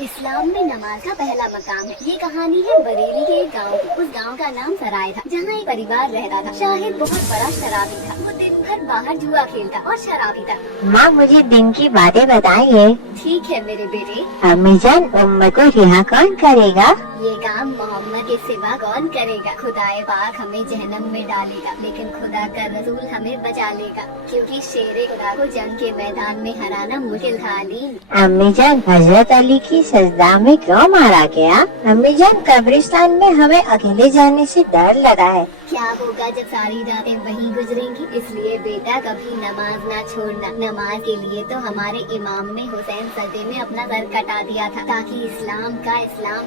इस्लाम में नमाज का पहला मकाम है। ये कहानी है बरेली के एक गाँव की। उस गाँव का नाम सराय था, जहाँ एक परिवार रहता था। शाहिद बहुत बड़ा शराबी था। वो दिन भर बाहर जुआ खेलता और शराबी था। माँ मुझे दिन की बातें बताइए। ठीक है मेरे बेटे, अम्मी जान, उम्मत को रिहा कौन करेगा? ये काम मोहम्मद के सिवा कौन करेगा। खुदाए पाक हमें जहन्नम में डालेगा, लेकिन खुदा का रसूल हमें बचा लेगा, क्योंकि शेरे खुदा को जंग के मैदान में हराना मुश्किल था। अली अम्मी जान, हजरत अली की सजदा में क्यों मारा गया? अम्मी जान, कब्रिस्तान में हमें अकेले जाने से डर लगा है। क्या होगा जब सारी रातें वहीं गुजरेंगी। इसलिए बेटा कभी नमाज ना छोड़ना। नमाज के लिए तो हमारे इमाम ने हुसैन सजदे में अपना सर कटा दिया था, ताकि इस्लाम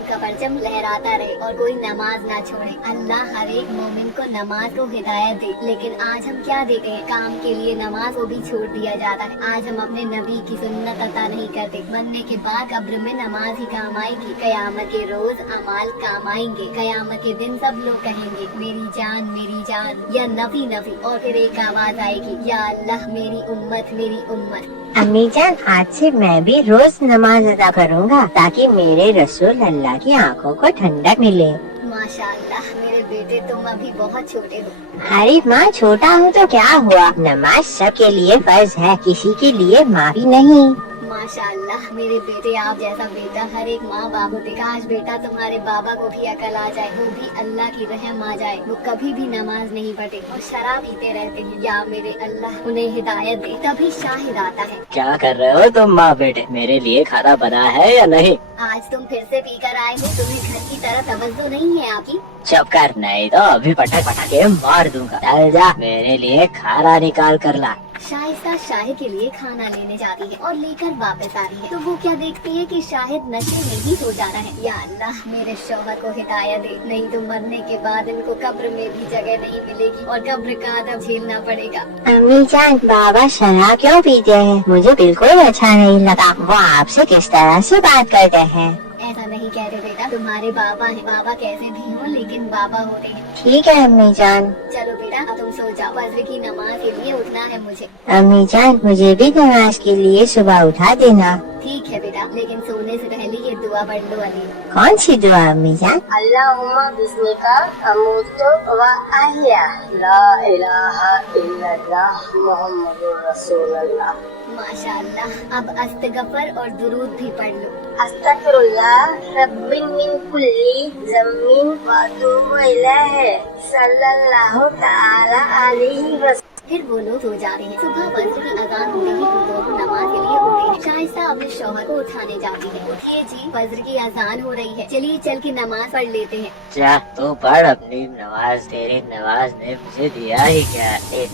का परचम लहराता रहे और कोई नमाज ना छोड़े। अल्लाह हर एक मोमिन को नमाज को हिदायत दे। लेकिन आज हम क्या देते हैं, काम के लिए नमाज को भी छोड़ दिया जाता है। आज हम अपने नबी की सुन्नत अता नहीं करते। मरने के बाद कब्र में नमाज ही काम आएगी। कयामत के रोज अमाल काम आएंगे। कयामत के दिन सब लोग कहेंगे मेरी जान या नफी नफी, और फिर एक आवाज आएगी, या अल्लाह मेरी उम्मत। अम्मी जान, आज से मैं भी रोज नमाज अदा करूँगा, ताकि मेरे रसूल अल्लाह की आंखों को ठंडक मिले। माशाअल्लाह मेरे बेटे, तुम अभी बहुत छोटे हो। अरे माँ, छोटा हूँ तो क्या हुआ? नमाज सबके लिए फर्ज है, किसी के लिए माफी नहीं। माशाअल्लाह मेरे बेटे, आप जैसा बेटा हर एक माँ बाप को देखा। आज बेटा तुम्हारे बाबा को भी अकल आ जाए, वो भी अल्लाह की रहम आ जाए। वो कभी भी नमाज नहीं पढ़ते और शराब पीते रहते हैं। या मेरे अल्लाह उन्हें हिदायत दे। तभी शाहिद आता है। क्या कर रहे हो तुम माँ बेटे? मेरे लिए खाना बना है या नहीं? आज तुम फिर से पी कर आए हो। तुम्हें घर की तरफ तवज्जो नहीं है आपकी? चुप कर, नहीं तो अभी पटक के मार दूंगा। चल जा, मेरे लिए खाना निकाल कर ला। शाइस्ता शाहिद के लिए खाना लेने जाती है और लेकर वापस आ रही है, तो वो क्या देखती है कि शाहिद नशे में ही सो जा रहा है। या अल्लाह मेरे शौहर को हिदायत दे, नहीं तो मरने के बाद इनको कब्र में भी जगह नहीं मिलेगी और कब्र का अदब झेलना पड़ेगा। अम्मी जान, बाबा शराब क्यों पीते हैं? मुझे बिल्कुल अच्छा नहीं लगा। वो आपसे किस तरह से बात करते हैं? ऐसा नहीं कहते बेटा, तुम्हारे बाबा हैं। बाबा कैसे भी हो, लेकिन बाबा होते हैं। ठीक है अम्मी जान। चलो बेटा, अब तुम सो जाओ। फज्र की नमाज के लिए उठना है मुझे। अम्मी जान, मुझे भी नमाज के लिए सुबह उठा देना। ठीक है बेटा, लेकिन सोने से पहले ये दुआ पढ़ लो। अली कौन सी दुआ अम्मी जान? अल्लाहुम्मा बिस्मिका अमूतु व अहया, ला इलाहा इल्लल्लाह मुहम्मदुर रसूलुल्लाह। माशाअल्लाह, अब अस्तगफर और दुरूद भी पढ़ लो। अस्तगफिरुल्लाह रब्बिन मिन कुल्ली ज़म्मिन व अतूबु इलैहि सल्लल्लाहु तआला अलैहि वसल्लम। फिर वो लोग सो जाते हैं। सुबह फज्र की अजान होते ही वो दोनों नमाज के लिए उठते हैं। शाइस्ता अपने शौहर को उठाने जाती है। उठिए जी, फज्र की अजान हो रही है, चलिए चल के नमाज पढ़ लेते हैं। जा तू पढ़ अपनी नमाज। तेरी नमाज ने मुझे दिया ही क्या? एक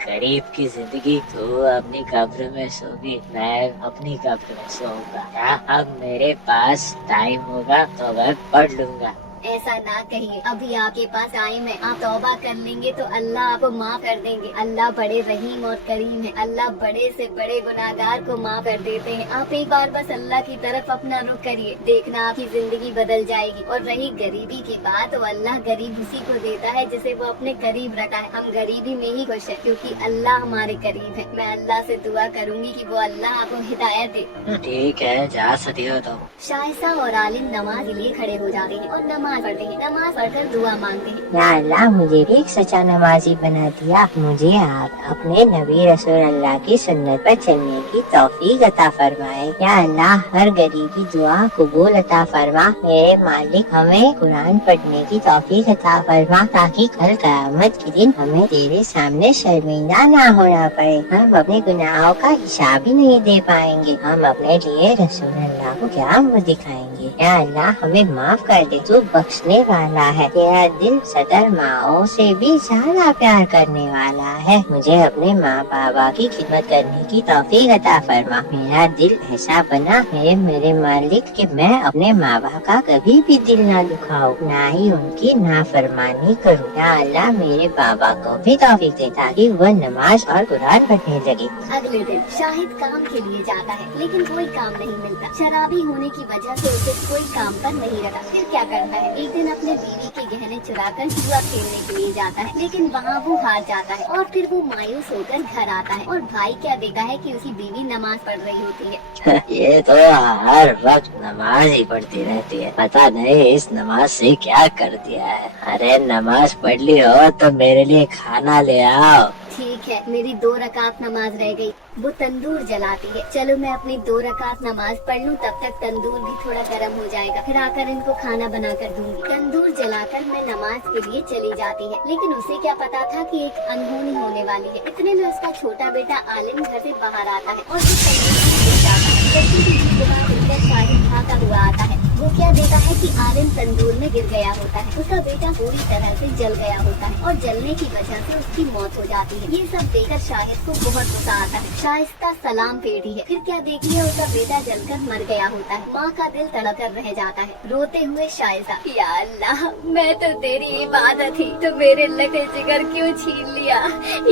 गरीब की जिंदगी। तू अपनी कब्र में सोगी, मैं अपनी कब्र में सोऊंगा। क्या अब मेरे पास टाइम होगा तो मैं पढ़ लूंगा। ऐसा ना कहिए, अभी आपके पास टाइम है। आप तौबा कर लेंगे तो अल्लाह आपको माफ कर देंगे। अल्लाह बड़े रहीम और करीम है। अल्लाह बड़े से बड़े गुनाहगार को माफ कर देते हैं। आप एक बार बस अल्लाह की तरफ अपना रुख करिए, देखना आपकी जिंदगी बदल जाएगी। और रही गरीबी की बात, तो अल्लाह गरीब उसी को देता है जिसे वो अपने करीब रखा है। हम गरीबी में ही खुश है, क्योंकि अल्लाह हमारे करीब है। मैं अल्लाह से दुआ करूंगी कि वो अल्लाह आपको हिदायत दे। ठीक है, जा सकती हो तुम। शाइस्ता और आलिम नमाज के लिए खड़े हो जाते हैं और नमाज पढ़ते हैं। नमाज पढ़कर दुआ मांगते हैं। या अल्लाह, मुझे भी एक सच्चा नमाजी बना दिया। मुझे आप अपने नबी रसूल अल्लाह की सुन्नत पर चलने की तौफीक अता फरमाए। या अल्लाह, हर गरीब की दुआ कबूल अता फरमा। मेरे मालिक, हमें कुरान पढ़ने की तौफीक अता फरमा, ताकि कल क़यामत के दिन हमें तेरे सामने शर्मिंदा ना होना पड़े। हम अपने गुनाहों का हिसाब भी नहीं दे पाएंगे। हम अपने लिए रसूल अल्लाह को क्या मुँह दिखाएंगे। या अल्लाह, हमें माफ कर दे, तू बख्शने वाला है। तेरा दिल सदर माओ से भी ज्यादा प्यार करने वाला है। मुझे अपने माँ बाबा की खिदमत करने की तौफीक अता फरमा। मेरा दिल ऐसा बना मेरे मालिक कि मैं अपने माँ बाप का कभी भी दिल ना दुखाऊं, ना ही उनकी नाफरमानी करूँ। या अल्लाह, मेरे बाबा को भी तौफीक दे, ताकि वह नमाज और कुरान पढ़ने लगे। अगले दिन शाहिद काम के लिए जाता है, लेकिन कोई काम नहीं मिलता। शराबी होने की वजह से उसे कोई काम पर नहीं रखा। फिर क्या करता है? है। एक दिन अपने बीवी के गहने चुराकर जुआ खेलने के लिए जाता है, लेकिन वहाँ वो हार जाता है और फिर वो मायूस होकर घर आता है और भाई क्या देखता है कि उसकी बीवी नमाज पढ़ रही होती है। ये तो हर वक्त नमाज ही पढ़ती रहती है, पता नहीं इस नमाज से क्या कर दिया है। अरे नमाज पढ़ ली हो तो मेरे लिए खाना ले आओ। ठीक है, मेरी 2 रकात नमाज रह गई। वो तंदूर जलाती है। चलो मैं अपनी 2 रकात नमाज पढ़ लूँ, तब तक तंदूर भी थोड़ा गर्म हो जाएगा, फिर आकर इनको खाना बना कर दूंगी। तंदूर जलाकर मैं नमाज के लिए चली जाती है, लेकिन उसे क्या पता था कि एक अनहोनी होने वाली है। इतने में उसका छोटा बेटा आलिम घर से बाहर आता है और वो तंदूर में गिर जाता है। जैसे कि जुबान खुलकर शाहिद भागा हुआ आता है। वो क्या देखता है कि आलिम तंदूर में गिर गया होता है। उसका बेटा पूरी तरह से जल गया होता है और जलने की वजह से उसकी मौत हो जाती है। ये सब देखकर शाहिद को बहुत गुस्सा आता है। शाइस्ता सलाम फेरती है, फिर क्या देखती है उसका बेटा जलकर मर गया होता है। माँ का दिल तड़कर रह जाता है। रोते हुए शाइस्ता, या अल्लाह, मैं तो तेरी इबादत थी, तो मेरे लगे जिगर क्यों छीन लिया?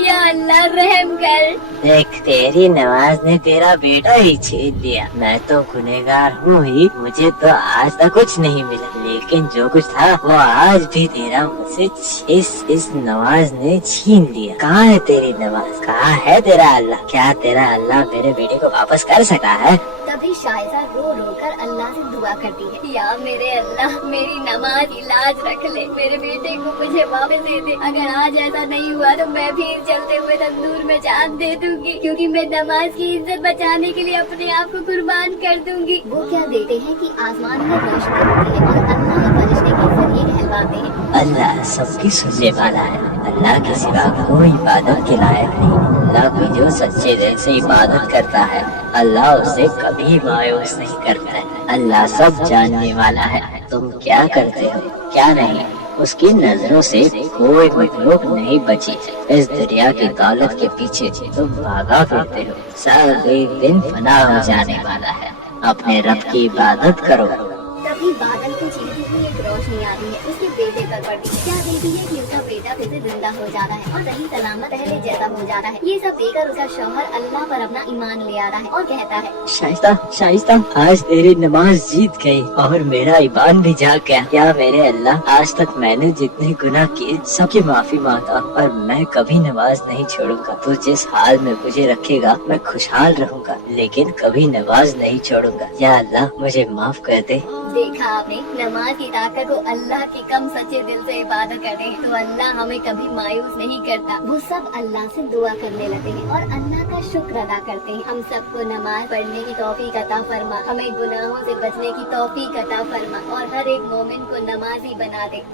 या अल्लाह रहम कर। देख, तेरी नमाज ने तेरा बेटा ही छीन लिया। मैं तो गुनहगार हूँ ही, मुझे तो आज तक कुछ नहीं मिला, लेकिन जो कुछ था वो आज भी तेरा मुझसे इस नमाज ने छीन लिया। कहाँ है तेरी नमाज? कहाँ है तेरा अल्लाह? क्या तेरा अल्लाह मेरे बेटे को वापस कर सकता है? तभी शाइजा रो रो कर अल्लाह से दुआ करती है, या मेरे अल्लाह, मेरी नमाज की लाज रख ले, मेरे बेटे को मुझे वापस दे दे। अगर आज ऐसा नहीं हुआ तो मैं भी जलते हुए तंदूर में जान दे दूंगी, क्योंकि मैं नमाज की इज्जत बचाने के लिए अपने आप को कुर्बान कर दूंगी। वो क्या देखते हैं कि आसमान में रोशनी होती है और अल्लाह के फरिश्ते के जरिए कहलवाते हैं। अल्लाह सबकी सुनने वाला है, अल्लाह के सिवा कोई इबादत के लायक नहीं। अल्लाह को जो सच्चे दिल से इबादत करता है, अल्लाह उसे कभी मायूस नहीं करता है। अल्लाह सब जानने वाला है, तुम क्या करते हो क्या नहीं, उसकी नजरों से कोई मखलूक नहीं बची। इस दुनिया की दौलत के पीछे तुम भागा फिरते हो, सब एक दिन फना हो जाने वाला है। अपने रब की इबादत करो। तभी बादल को चीरती हुई एक रोशनी आती है, उसके बेटे पर पड़ती है। क्या देखती है कि उसका बेटा फिर से जिंदा हो जाता है और सही सलामत पहले जैसा हो जाता है। ये सब देखकर उसका शौहर अल्लाह पर अपना ईमान ले आता है और कहता है, शाइस्ता, शाइस्ता, आज तेरी नमाज जीत गई और मेरा ईमान भी जाग गया। क्या मेरे अल्लाह, आज तक मैंने जितने गुनाह किए सबकी माफी मांगता और मैं कभी नमाज नहीं छोड़ूंगा। तू जिस हाल में मुझे रखेगा मैं खुशहाल रहूंगा, लेकिन कभी नमाज नहीं छोड़ूंगा। या अल्लाह, मुझे माफ कर दे। देखा आपने, नमाज की ताकत को अल्लाह की कम सच्चे दिल से इबादत करते हैं तो अल्लाह हमें कभी मायूस नहीं करता। वो सब अल्लाह से दुआ करने लगते हैं और अल्लाह का शुक्र अदा करते हैं। हम सबको नमाज पढ़ने की तौफीक अता फरमा, हमें गुनाहों से बचने की तौफीक अता फरमा और हर एक मोमिन को नमाजी बना दे।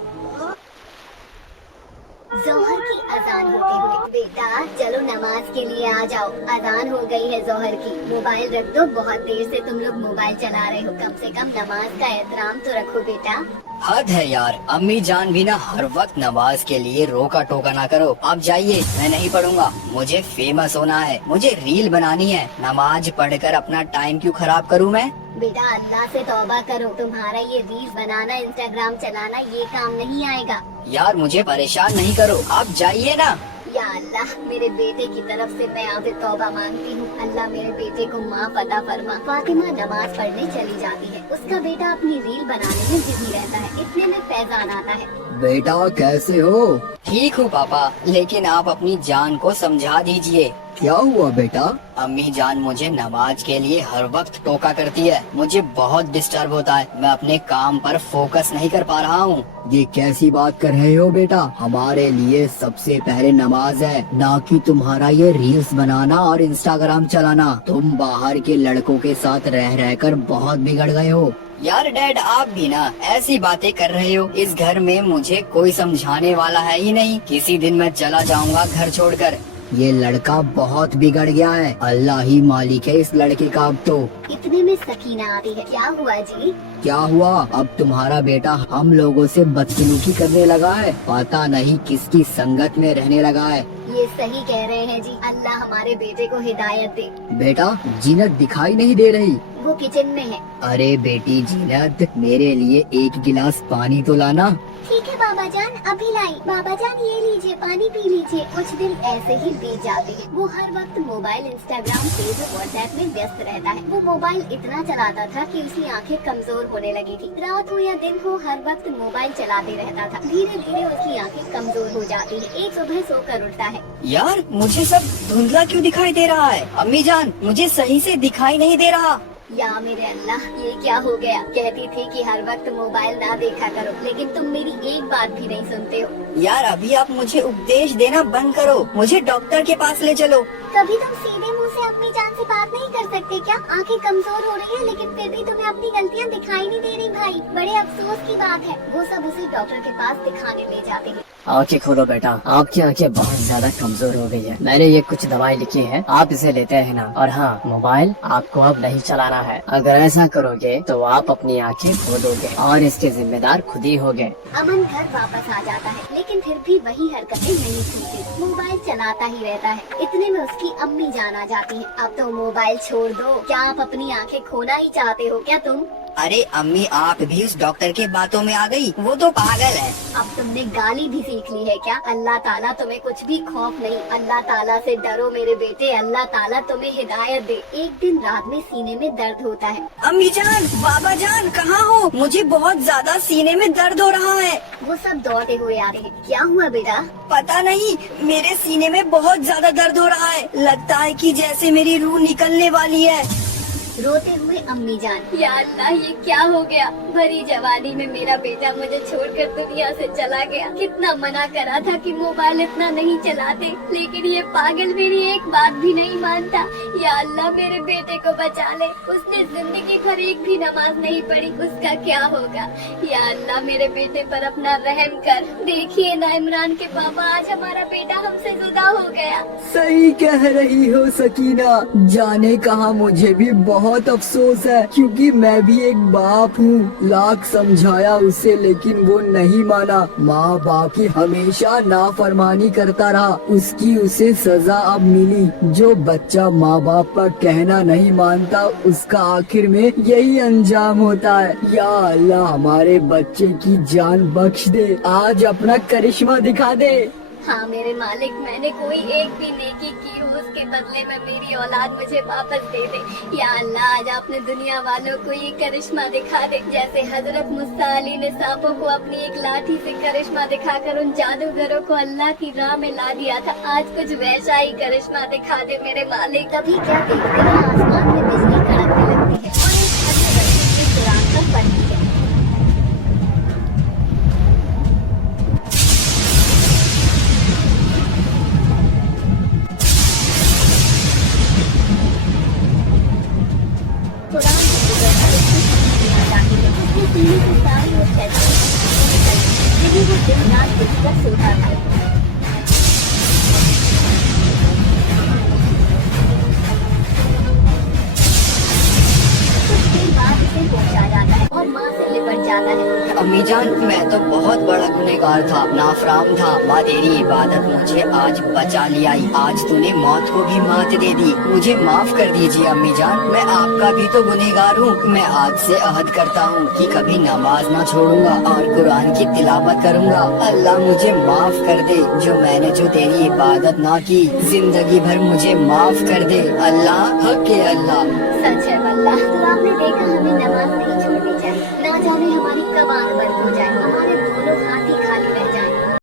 जोहर की अजान होते हुए, बेटा चलो नमाज के लिए आ जाओ, अजान हो गई है जोहर की। मोबाइल रख दो, बहुत देर से तुम लोग मोबाइल चला रहे हो, कम से कम नमाज का एहतराम तो रखो बेटा। हद है यार, अम्मी जान भी ना हर वक्त नमाज के लिए रोका टोका ना करो। आप जाइए, मैं नहीं पढ़ूंगा, मुझे फेमस होना है, मुझे रील बनानी है। नमाज पढ़कर अपना टाइम क्यों खराब करूं मैं? बेटा अल्लाह से तौबा करो, तुम्हारा ये रील्स बनाना, इंस्टाग्राम चलाना ये काम नहीं आएगा। यार मुझे परेशान नहीं करो, आप जाइए ना। या अल्लाह, मेरे बेटे की तरफ से मैं आपसे तौबा मांगती हूँ। अल्लाह मेरे बेटे को माफ अता फरमा। फातिमा नमाज पढ़ने चली जाती है, उसका बेटा अपनी रील बनाने में बिजी रहता है। इतने में फैजान आता है। बेटा कैसे हो? ठीक हूँ पापा, लेकिन आप अपनी जान को समझा दीजिए। क्या हुआ बेटा? अम्मी जान मुझे नमाज के लिए हर वक्त टोका करती है, मुझे बहुत डिस्टर्ब होता है, मैं अपने काम पर फोकस नहीं कर पा रहा हूँ। ये कैसी बात कर रहे हो बेटा? हमारे लिए सबसे पहले नमाज है, ना कि तुम्हारा ये रील्स बनाना और इंस्टाग्राम चलाना। तुम बाहर के लड़कों के साथ रह रहकर बहुत बिगड़ गए हो। यार डैड, आप भी ना ऐसी बातें कर रहे हो। इस घर में मुझे कोई समझाने वाला है ही नहीं, किसी दिन मैं चला जाऊंगा घर छोड़कर। ये लड़का बहुत बिगड़ गया है, अल्लाह ही मालिक है इस लड़के का। अब तो इतने में सकीना आती है। क्या हुआ जी? क्या हुआ? अब तुम्हारा बेटा हम लोगों से बदसलूकी करने लगा है, पता नहीं किसकी संगत में रहने लगा है। ये सही कह रहे हैं जी, अल्लाह हमारे बेटे को हिदायत दे। बेटा जीनत दिखाई नहीं दे रही। वो किचन में है। अरे बेटी जीनत, मेरे लिए एक गिलास पानी तो लाना। ठीक है बाबा जान, अभी लाई। बाबा जान ये लीजिए, पानी पी लीजिए। कुछ दिन ऐसे ही बीत जाते हैं। वो हर वक्त मोबाइल, इंस्टाग्राम, फेसबुक, व्हाट्सएप में व्यस्त रहता है। वो मोबाइल इतना चलाता था कि उसकी आंखें कमजोर होने लगी थी। रात हो या दिन हो, हर वक्त मोबाइल चलाते रहता था। धीरे धीरे उसकी आंखें कमजोर हो जाती है। एक सुबह सोकर उठता है। यार मुझे सब धुंधला क्यों दिखाई दे रहा है? अम्मी जान, मुझे सही से दिखाई नहीं दे रहा। या मेरे अल्लाह, ये क्या हो गया? कहती थी कि हर वक्त मोबाइल ना देखा करो, लेकिन तुम मेरी एक बात भी नहीं सुनते हो। यार अभी आप मुझे उपदेश देना बंद करो, मुझे डॉक्टर के पास ले चलो। कभी तुम सीधे मुंह से अपनी जान से बात नहीं कर सकते क्या? आंखें कमजोर हो रही है, लेकिन फिर भी तुम्हें अपनी गलतियाँ दिखाई नहीं दे रही भाई। बड़े अफसोस की बात है। वो सब उसे डॉक्टर के पास दिखाने ले जाते हैं। आंखें खोलो बेटा, आपकी आंखें बहुत ज्यादा कमजोर हो गई है। मैंने ये कुछ दवाई लिखी है, आप इसे लेते हैं ना। और हाँ, मोबाइल आपको अब नहीं चलाना है। अगर ऐसा करोगे तो आप अपनी आंखें खो दोगे और इसके जिम्मेदार खुद ही होगे। अमन घर वापस आ जाता है, लेकिन फिर भी वही हरकतें नहीं छूटती। मोबाइल चलाता ही रहता है। इतने में उसकी अम्मी जान आ जाती है। अब तो मोबाइल छोड़ दो। क्या आप अपनी आंखें खोना ही चाहते हो क्या तुम? अरे अम्मी, आप भी उस डॉक्टर के बातों में आ गई? वो तो पागल है। अब तुमने गाली भी सीख ली है क्या? अल्लाह ताला तुम्हें कुछ भी खौफ नहीं। अल्लाह ताला से डरो मेरे बेटे। अल्लाह ताला तुम्हें हिदायत दे। एक दिन रात में सीने में दर्द होता है। अम्मी जान, बाबा जान, कहाँ हो? मुझे बहुत ज्यादा सीने में दर्द हो रहा है। वो सब दौड़ते हुए आ रहे हैं। क्या हुआ बेटा? पता नहीं, मेरे सीने में बहुत ज्यादा दर्द हो रहा है। लगता है कि जैसे मेरी रूह निकलने वाली है। रोते हुए अम्मी जान, या अल्लाह ये क्या हो गया? भरी जवानी में मेरा बेटा मुझे छोड़कर दुनिया से चला गया। कितना मना करा था कि मोबाइल इतना नहीं चलाते, लेकिन ये पागल मेरी एक बात भी नहीं मानता। या अल्लाह मेरे बेटे को बचा ले। उसने जिंदगी भर एक भी नमाज नहीं पढ़ी, उसका क्या होगा? या अल्लाह मेरे बेटे पर अपना रहम कर। देखिए ना इमरान के पापा, आज हमारा बेटा हमसे जुदा हो गया। सही कह रही हो सकीना, जाने कहा मुझे भी बहुत अफसोस है, क्योंकि मैं भी एक बाप हूँ। लाख समझाया उसे, लेकिन वो नहीं माना। माँ बाप की हमेशा नाफरमानी करता रहा। उसकी उसे सजा अब मिली। जो बच्चा माँ बाप का कहना नहीं मानता, उसका आखिर में यही अंजाम होता है। या अल्लाह हमारे बच्चे की जान बख्श दे, आज अपना करिश्मा दिखा दे। हाँ मेरे मालिक, मैंने कोई एक भी नेकी की हो, उसके बदले में मेरी औलाद मुझे वापस दे दे। या अल्लाह आज आपने दुनिया वालों को ये करिश्मा दिखा दे, जैसे हजरत मूसा अली ने सांपों को अपनी एक लाठी से करिश्मा दिखाकर उन जादूगरों को अल्लाह की राह में ला दिया था। आज कुछ वैसा ही करिश्मा दिखा दे मेरे मालिक। तभी क्या देखते हैं, आसमान में बिजली कड़कने लगती है और एक हजरत बच्ची कुरान पर पढ़ती है। सोता था। कुछ देर बाद उसे पहुंचा जाता है और माँ से लिपट जाता है। अम्मी जान, मैं तो बहुत बड़ा गुनहगार था, नाफराम था। माँ तेरी इबादत मुझे आज बचा लिया। आज तूने मौत को भी मात दे दी। मुझे माफ कर दीजिए अम्मी जान, मैं आपका भी तो गुनहगार हूँ। मैं आज से अहद करता हूँ कि कभी नमाज ना छोड़ूंगा और कुरान की तिलावत करूँगा। अल्लाह मुझे माफ कर दे, जो मैंने जो तेरी इबादत ना की, जिंदगी भर मुझे माफ कर दे। अल्लाह हक है अल्लाह। सच है वल्लाह, तो आपने देखा हमें नमाज नहीं छोड़नी चाहिए। ना जाने हमारी कब आंख बंद हो जाए।